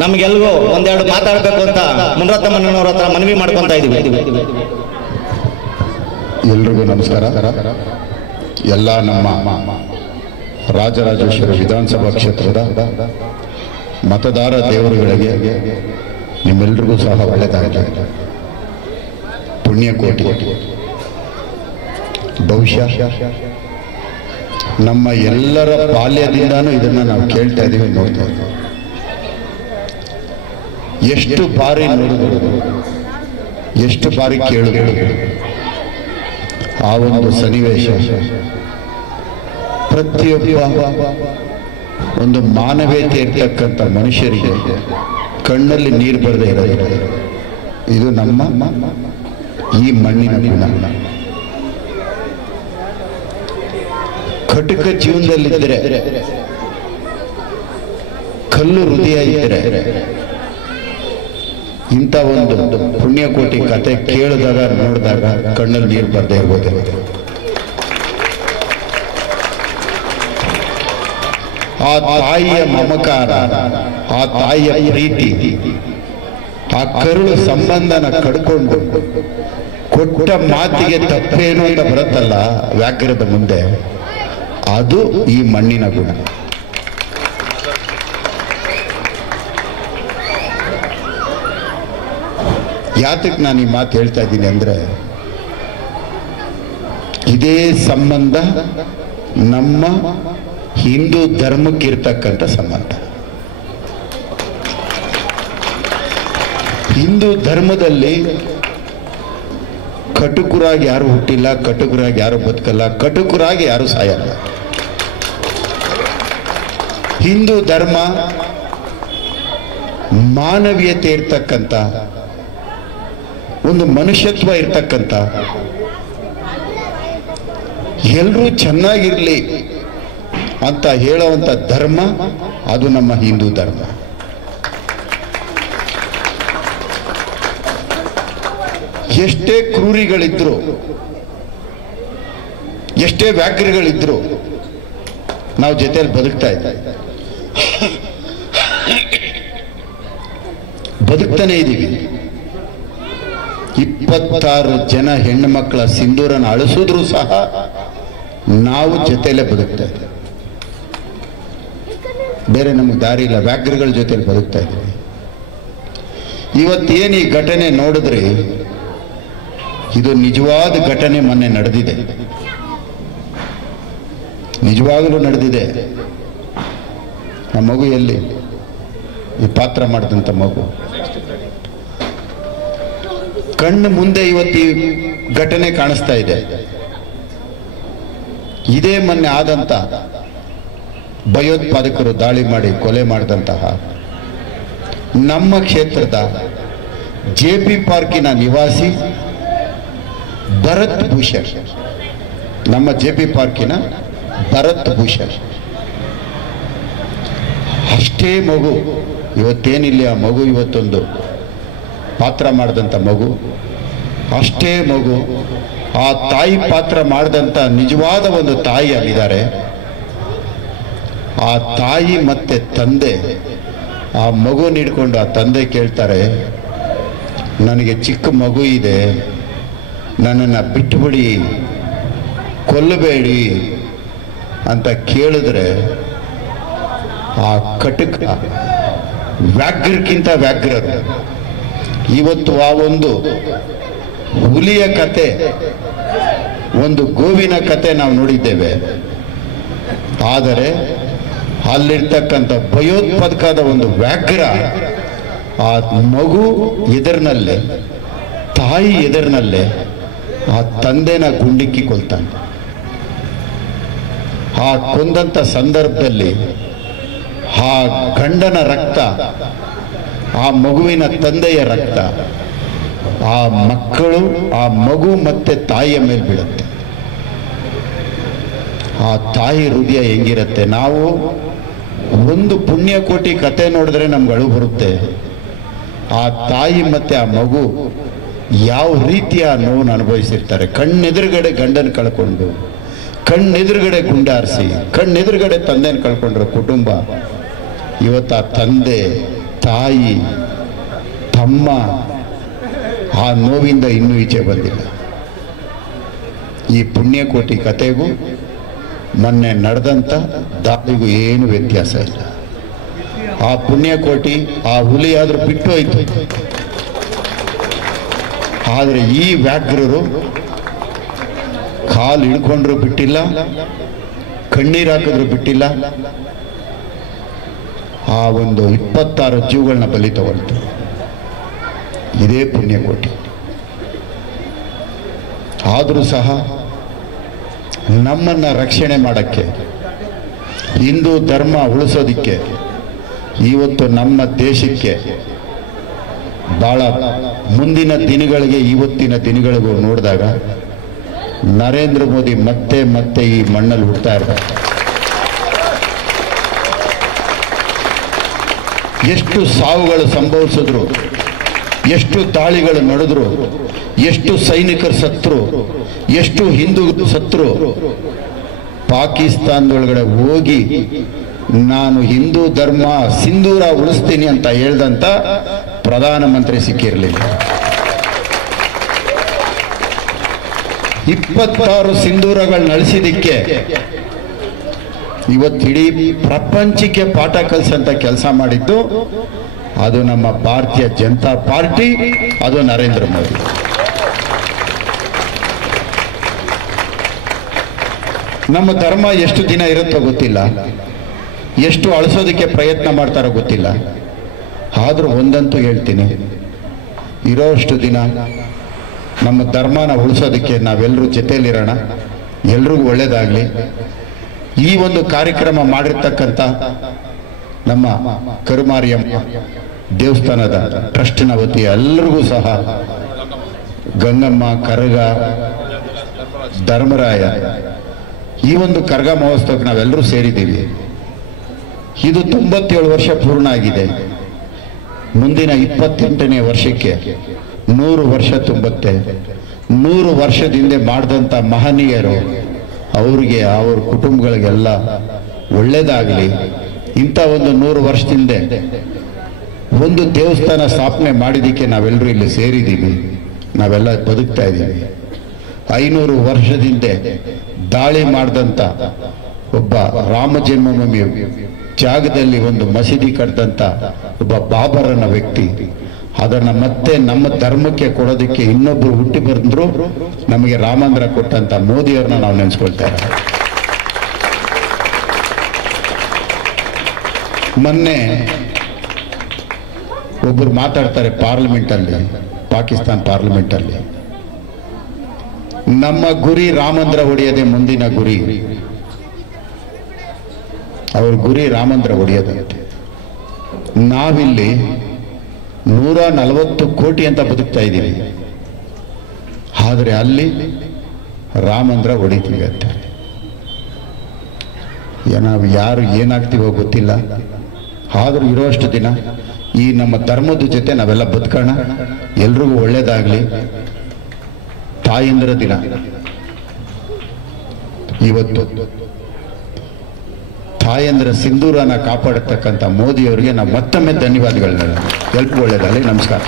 ನಮ್ಗೆಲ್ಗೂ ಒಂದೆರಡು ಮಾತಾಡಬೇಕು ಅಂತ ಮುನರತ್ನಮ್ಮನವರ ಹತ್ರ ಮನವಿ ಮಾಡ್ಕೊಂತ ಇದೀವಿ. ಎಲ್ರಿಗೂ ನಮಸ್ಕಾರ. ಎಲ್ಲ ನಮ್ಮ ರಾಜರಾಜೇಶ್ವರಿ ವಿಧಾನಸಭಾ ಕ್ಷೇತ್ರದ ಮತದಾರ ದೇವರುಗಳಿಗೆ ನಿಮ್ಮೆಲ್ರಿಗೂ ಸಹ ಒಳ್ಳೆಯದಾಗಲಿ. ಪುಣ್ಯಕೋಟಿ. ಬಹುಶಃ ನಮ್ಮ ಎಲ್ಲರ ಬಾಲ್ಯದಿಂದಾನೂ ಇದನ್ನು ನಾವು ಕೇಳ್ತಾ ಇದ್ದೀವಿ, ನೋಡ್ತಾ ಇದ್ದೀವಿ. ಎಷ್ಟು ಬಾರಿ ನೋಡಿದ್ರು, ಎಷ್ಟು ಬಾರಿ ಕೇಳಿದ್ರು ಆ ಒಂದು ಸನ್ನಿವೇಶ ಪ್ರತಿಯೊಬ್ಬ ಒಂದು ಮಾನವೀಯತೆ ಇರ್ತಕ್ಕಂಥ ಮನುಷ್ಯರಿಗೆ ಕಣ್ಣಲ್ಲಿ ನೀರು ಬರದೇ ಇರೋದು ಇದು ನಮ್ಮ ಈ ಮಣ್ಣಿನ ಗುಣ. ಕಟುಕ ಜೀವನದಲ್ಲಿದ್ದರೆ, ಕಲ್ಲು ಹೃದಯ ಇದ್ದರೆ ಇಂಥ ಒಂದು ಪುಣ್ಯಕೋಟಿ ಕತೆ ಕೇಳಿದಾಗ ನೋಡಿದಾಗ ಕಣ್ಣಲ್ಲಿ ನೀರು ಬರದೇ ಇರ್ಬೋದು. ಆ ತಾಯಿಯ ಮಮಕಾರ, ಆ ತಾಯಿಯ ಪ್ರೀತಿ, ಆ ಕರುಳು ಸಂಬಂಧನ ಕಡ್ಕೊಂಡು ಕೊಟ್ಟ ಮಾತಿಗೆ ತಪ್ಪೇನು ಅಂತ ಬರುತ್ತಲ್ಲ ವ್ಯಾಘ್ರದ ಮುಂದೆ, ಅದು ಈ ಮಣ್ಣಿನ ಗುಣ. ಯಾತಕ್ಕೆ ನಾನು ಈ ಮಾತು ಹೇಳ್ತಾ ಇದ್ದೀನಿ ಅಂದ್ರೆ, ಇದೇ ಸಂಬಂಧ ನಮ್ಮ ಹಿಂದೂ ಧರ್ಮಕ್ಕಿರ್ತಕ್ಕಂಥ ಸಂಬಂಧ. ಹಿಂದೂ ಧರ್ಮದಲ್ಲಿ ಕಟುಕರಾಗಿ ಯಾರು ಹುಟ್ಟಿಲ್ಲ, ಕಟುಕರಾಗಿ ಯಾರು ಬದುಕಲ್ಲ, ಕಟುಕರಾಗಿ ಯಾರು ಸಾಯಲ್ಲ. ಹಿಂದೂ ಧರ್ಮ ಮಾನವೀಯತೆ ಇರ್ತಕ್ಕಂಥ, ಒಂದು ಮನುಷ್ಯತ್ವ ಇರ್ತಕ್ಕಂಥ, ಎಲ್ಲರೂ ಚೆನ್ನಾಗಿರ್ಲಿ ಅಂತ ಹೇಳುವಂಥ ಧರ್ಮ, ಅದು ನಮ್ಮ ಹಿಂದೂ ಧರ್ಮ. ಎಷ್ಟೇ ಕ್ರೂರಿಗಳಿದ್ರು, ಎಷ್ಟೇ ವ್ಯಾಘ್ರಗಳಿದ್ರು ನಾವು ಜೊತೆಯಲ್ಲಿ ಬದುಕ್ತಾ ಇದ್ದೀವಿ, ಬದುಕ್ತಾನೆ ಇದ್ದೀವಿ. 26 ಜನ ಹೆಣ್ಣು ಮಕ್ಕಳ ಸಿಂಧೂರನ ಅಳಿಸಿದ್ರು ಸಹ ನಾವು ಜೊತೆಯಲ್ಲೇ ಬದುಕ್ತಾ ಇದ್ದೀವಿ. ಬೇರೆ ನಮಗೆ ದಾರಿ ಇಲ್ಲ, ವ್ಯಾಘ್ರಗಳ ಜೊತೆಯಲ್ಲಿ ಬದುಕ್ತಾ ಇದ್ದೀವಿ. ಇವತ್ತೇನು ಈ ಘಟನೆ ನೋಡಿದ್ರಿ, ಇದು ನಿಜವಾದ ಘಟನೆ. ಮೊನ್ನೆ ನಡೆದಿದೆ, ನಿಜವಾಗಲೂ ನಡೆದಿದೆ. ಆ ಮಗು ಎಲ್ಲಿ, ಈ ಪಾತ್ರ ಮಾಡಿದಂಥ ಮಗು ಕಣ್ಣು ಮುಂದೆ ಇವತ್ತು ಈ ಘಟನೆ ಕಾಣಿಸ್ತಾ ಇದೆ. ಇದೇ ಮೊನ್ನೆ ಆದಂತ ಭಯೋತ್ಪಾದಕರು ದಾಳಿ ಮಾಡಿ ಕೊಲೆ ಮಾಡಿದಂತಹ ನಮ್ಮ ಕ್ಷೇತ್ರದ JP ಪಾರ್ಕಿನ ನಿವಾಸಿ ಭರತ್ ಭೂಷಣ್, ನಮ್ಮ JP ಪಾರ್ಕಿನ ಭರತ್ ಭೂಷಣ್ ಅಷ್ಟೇ ಮಗು. ಇವತ್ತೇನಿಲ್ಲ, ಆ ಮಗು ಇವತ್ತೊಂದು ಪಾತ್ರ ಮಾಡಿದಂಥ ಮಗು, ಅಷ್ಟೇ ಮಗು. ಆ ತಾಯಿ ಪಾತ್ರ ಮಾಡಿದಂಥ ನಿಜವಾದ ಒಂದು ತಾಯಿ ಅಲ್ಲಿದ್ದಾರೆ. ಆ ತಾಯಿ ಮತ್ತೆ ತಂದೆ ಆ ಮಗು ನೀಡ್ಕೊಂಡು ಆ ತಂದೆ ಕೇಳ್ತಾರೆ, ನನಗೆ ಚಿಕ್ಕ ಮಗು ಇದೆ, ನನ್ನನ್ನು ಬಿಟ್ಟುಬಿಡಿ, ಕೊಲ್ಲಬೇಡಿ ಅಂತ ಕೇಳಿದ್ರೆ ಆ ಕಟುಕ ವ್ಯಾಘ್ರಕ್ಕಿಂತ ವ್ಯಾಘ್ರರು. ಇವತ್ತು ಆ ಒಂದು ಹುಲಿಯ ಕತೆ, ಒಂದು ಗೋವಿನ ಕತೆ ನಾವು ನೋಡಿದ್ದೇವೆ. ಆದರೆ ಅಲ್ಲಿರ್ತಕ್ಕಂಥ ಭಯೋತ್ಪಾದಕದ ಒಂದು ವ್ಯಾಘ್ರ ಆ ಮಗು ಎದುರಿನಲ್ಲೇ, ತಾಯಿ ಎದುರಿನಲ್ಲೇ ಆ ತಂದೆನ ಗುಂಡಿಕ್ಕಿ ಕೊಲ್ತಾನೆ. ಆ ಕೊಂದಂಥ ಸಂದರ್ಭದಲ್ಲಿ ಆ ಗಂಡನ ರಕ್ತ, ಆ ಮಗುವಿನ ತಂದೆಯ ರಕ್ತ, ಆ ಮಕ್ಕಳು, ಆ ಮಗು ಮತ್ತೆ ತಾಯಿಯ ಮೇಲೆ ಬೀಳುತ್ತೆ. ಆ ತಾಯಿ ಹೃದಯ ಹೆಂಗಿರುತ್ತೆ. ನಾವು ಒಂದು ಪುಣ್ಯಕೋಟಿ ಕತೆ ನೋಡಿದ್ರೆ ನಮ್ಗೆ ಅಳು ಬರುತ್ತೆ. ಆ ತಾಯಿ ಮತ್ತೆ ಆ ಮಗು ಯಾವ ರೀತಿಯ ನೋವನ್ನು ಅನುಭವಿಸಿರ್ತಾರೆ. ಕಣ್ಣೆದುರುಗಡೆ ಗಂಡನ ಕಳ್ಕೊಂಡು, ಕಣ್ಣೆದುರುಗಡೆ ಗುಂಡಾರಿಸಿ, ಕಣ್ಣೆದುರುಗಡೆ ತಂದೆನ ಕಳ್ಕೊಂಡ್ರ ಕುಟುಂಬ. ಇವತ್ತು ಆ ತಂದೆ ತಾಯಿ, ತಮ್ಮ ಆ ನೋವಿಂದ ಇನ್ನೂ ಈಚೆ ಬಂದಿಲ್ಲ. ಈ ಪುಣ್ಯಕೋಟಿ ಕತೆಗೂ ಮೊನ್ನೆ ನಡೆದಂಥ ದಾಳಿಗೂ ಏನು ವ್ಯತ್ಯಾಸ ಇಲ್ಲ. ಆ ಪುಣ್ಯಕೋಟಿ ಆ ಹುಲಿ ಆದರೂ ಬಿಟ್ಟು ಹೋಯ್ತು. ಆದರೆ ಈ ವ್ಯಾಘ್ರರು ಕಾಲು ಹಿಡ್ಕೊಂಡ್ರು ಬಿಟ್ಟಿಲ್ಲ, ಕಣ್ಣೀರು ಹಾಕಿದ್ರು ಬಿಟ್ಟಿಲ್ಲ. ಆ ಒಂದು 26 ಜೀವಗಳನ್ನ ಬಲಿ ತಗೊಳ್ತು. ಇದೇ ಪುಣ್ಯಕೋಟಿ. ಆದರೂ ಸಹ ನಮ್ಮನ್ನ ರಕ್ಷಣೆ ಮಾಡೋಕ್ಕೆ, ಹಿಂದೂ ಧರ್ಮ ಉಳಿಸೋದಿಕ್ಕೆ, ಇವತ್ತು ನಮ್ಮ ದೇಶಕ್ಕೆ ಬಹಳ ಮುಂದಿನ ದಿನಗಳಿಗೆ ಇವತ್ತಿನ ದಿನಗಳಿಗೂ ನೋಡಿದಾಗ ನರೇಂದ್ರ ಮೋದಿ ಮತ್ತೆ ಮತ್ತೆ ಈ ಮಣ್ಣಲ್ಲಿ ಹುಡ್ತಾ ಇರ್ತಾರೆ. ಎಷ್ಟು ಸಾವುಗಳು ಸಂಭವಿಸಿದ್ರು, ಎಷ್ಟು ದಾಳಿಗಳು ನಡೆದ್ರು, ಎಷ್ಟು ಸೈನಿಕರು ಸತ್ರು, ಎಷ್ಟು ಹಿಂದೂ ಸತ್ರು, ಪಾಕಿಸ್ತಾನದೊಳಗಡೆ ಹೋಗಿ ನಾನು ಹಿಂದೂ ಧರ್ಮ ಸಿಂಧೂರ ಉಳಿಸ್ತೀನಿ ಅಂತ ಹೇಳ್ದಂತ ಪ್ರಧಾನಮಂತ್ರಿ ಸಿಕ್ಕಿರಲಿಲ್ಲ. 26 ಸಿಂಧೂರಗಳು ನಡೆಸಿದ್ದಕ್ಕೆ ಇವತ್ತಿಡೀ ಪ್ರಪಂಚಕ್ಕೆ ಪಾಠ ಕಲಿಸಂತ ಕೆಲಸ ಮಾಡಿದ್ದು ಅದು ನಮ್ಮ ಭಾರತೀಯ ಜನತಾ ಪಾರ್ಟಿ, ಅದು ನರೇಂದ್ರ ಮೋದಿ. ನಮ್ಮ ಧರ್ಮ ಎಷ್ಟು ದಿನ ಇರುತ್ತೋ ಗೊತ್ತಿಲ್ಲ, ಎಷ್ಟು ಅಳಿಸೋದಕ್ಕೆ ಪ್ರಯತ್ನ ಮಾಡ್ತಾರೋ ಗೊತ್ತಿಲ್ಲ. ಆದರೂ ಒಂದಂತೂ ಹೇಳ್ತೀನಿ, ಇರೋಷ್ಟು ದಿನ ನಮ್ಮ ಧರ್ಮನ ಉಳಿಸೋದಕ್ಕೆ ನಾವೆಲ್ಲರೂ ಜೊತೆಯಲ್ಲಿರೋಣ. ಎಲ್ರಿಗೂ ಒಳ್ಳೇದಾಗಲಿ. ಈ ಒಂದು ಕಾರ್ಯಕ್ರಮ ಮಾಡಿರ್ತಕ್ಕಂಥ ನಮ್ಮ ಕರುಮಾರಿಯಮ್ಮ ದೇವಸ್ಥಾನದ ಟ್ರಸ್ಟ್ನ ವತಿ ಎಲ್ಲರಿಗೂ ಸಹ ಗಂಗಮ್ಮ, ಕರಗ, ಧರ್ಮರಾಯ, ಈ ಒಂದು ಕರಗ ಮಹೋತ್ಸವಕ್ಕೆ ನಾವೆಲ್ಲರೂ ಸೇರಿದ್ದೀವಿ. ಇದು 97 ವರ್ಷ ಪೂರ್ಣ ಆಗಿದೆ. ಮುಂದಿನ 28ನೇ ವರ್ಷಕ್ಕೆ 100 ವರ್ಷ ತುಂಬುತ್ತೆ. 100 ವರ್ಷದಿಂದ ಮಾಡಿದಂಥ ಮಹನೀಯರು ಅವರಿಗೆ, ಅವ್ರ ಕುಟುಂಬಗಳಿಗೆಲ್ಲ ಒಳ್ಳೇದಾಗಲಿ. ಇಂಥ ಒಂದು 100 ವರ್ಷದಿಂದ ಒಂದು ದೇವಸ್ಥಾನ ಸ್ಥಾಪನೆ ಮಾಡಿದ್ದಕ್ಕೆ ನಾವೆಲ್ಲರೂ ಇಲ್ಲಿ ಸೇರಿದ್ದೀವಿ, ನಾವೆಲ್ಲ ಬದುಕ್ತಾ ಇದ್ದೀವಿ. 500 ವರ್ಷದಿಂದ ದಾಳಿ ಮಾಡಿದಂಥ ಒಬ್ಬ ರಾಮ ಜನ್ಮಭೂಮಿ ಜಾಗದಲ್ಲಿ ಒಂದು ಮಸೀದಿ ಕಟ್ಟಿದಂಥ ಒಬ್ಬ ಬಾಬರನ ವ್ಯಕ್ತಿ, ಅದನ್ನು ಮತ್ತೆ ನಮ್ಮ ಧರ್ಮಕ್ಕೆ ಕೊಡೋದಕ್ಕೆ ಇನ್ನೊಬ್ಬರು ಹುಟ್ಟಿ ಬಂದ್ರು ನಮಗೆ ರಾಮಾಂಧ್ರ ಕೊಟ್ಟಂತ ಮೋದಿಯವ್ರನ್ನ ನಾವು ನೆನೆಸ್ಕೊಳ್ತಾ ಇದ್ದೀವಿ. ಮೊನ್ನೆ ಒಬ್ಬರು ಮಾತಾಡ್ತಾರೆ ಪಾರ್ಲಿಮೆಂಟಲ್ಲಿ, ಪಾಕಿಸ್ತಾನ ಪಾರ್ಲಿಮೆಂಟಲ್ಲಿ, ನಮ್ಮ ಗುರಿ ರಾಮಾಂಧ್ರ ಹೊಡೆಯೋದೇ ಮುಂದಿನ ಗುರಿ. ಅವ್ರ ಗುರಿ ರಾಮಾಂಧ್ರ ಹೊಡೆಯೋದಂತೆ. ನಾವಿಲ್ಲಿ 140 ಕೋಟಿ ಅಂತ ಬದುಕ್ತಾ ಇದ್ದೀವಿ, ಆದರೆ ಅಲ್ಲಿ ರಾಮಾಂಧ್ರ ಹೊಡಿತೀವಿ ಅಂತಾರೆ. ನಾವು ಯಾರು ಏನಾಗ್ತೀವೋ ಗೊತ್ತಿಲ್ಲ. ಆದರೂ ಇರೋಷ್ಟು ದಿನ ಈ ನಮ್ಮ ಧರ್ಮದ ಜೊತೆ ನಾವೆಲ್ಲ ಬದುಕೋಣ. ಎಲ್ರಿಗೂ ಒಳ್ಳೇದಾಗಲಿ. ತಾಯಂದಿರ ದಿನ ಇವತ್ತು. ತಾಯಂದಿರ ಸಿಂಧೂರನ ಕಾಪಾಡತಕ್ಕಂಥ ಮೋದಿಯವರಿಗೆ ನಾವು ಮತ್ತೊಮ್ಮೆ ಧನ್ಯವಾದಗಳನ್ನ. ಎಲ್ರಿಗೂ ಒಳ್ಳೇದಾಗಲಿ. ನಮಸ್ಕಾರ.